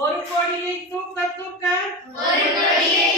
ஒரு கொடியை தூக்க தூக்க ஒரு கொடியை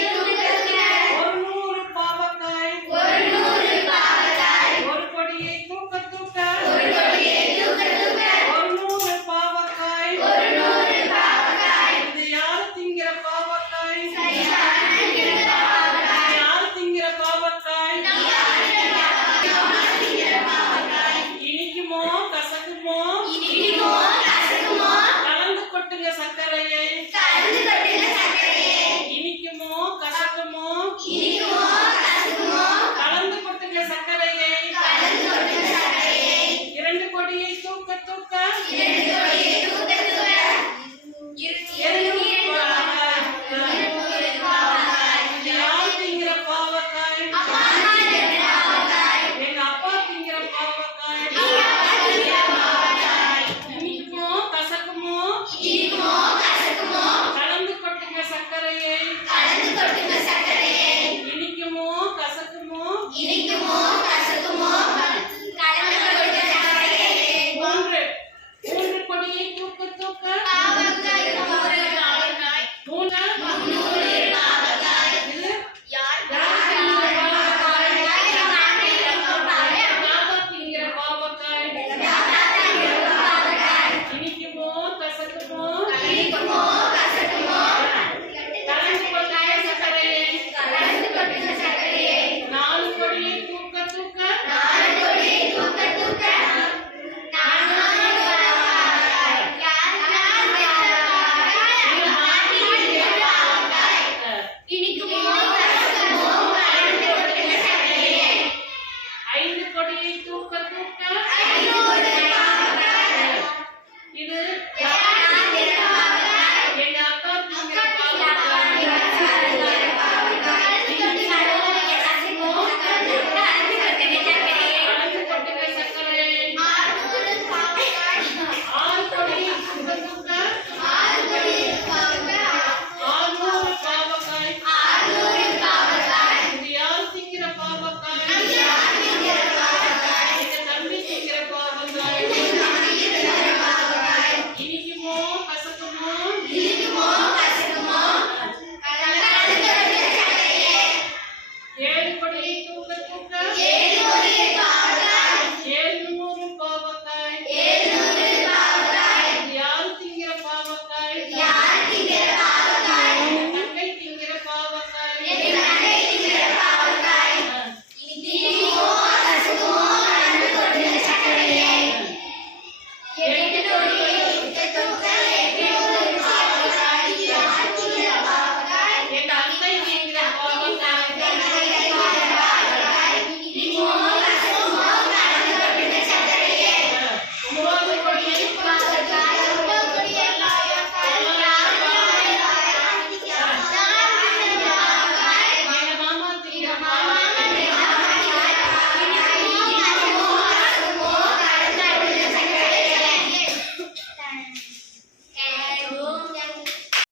Bye.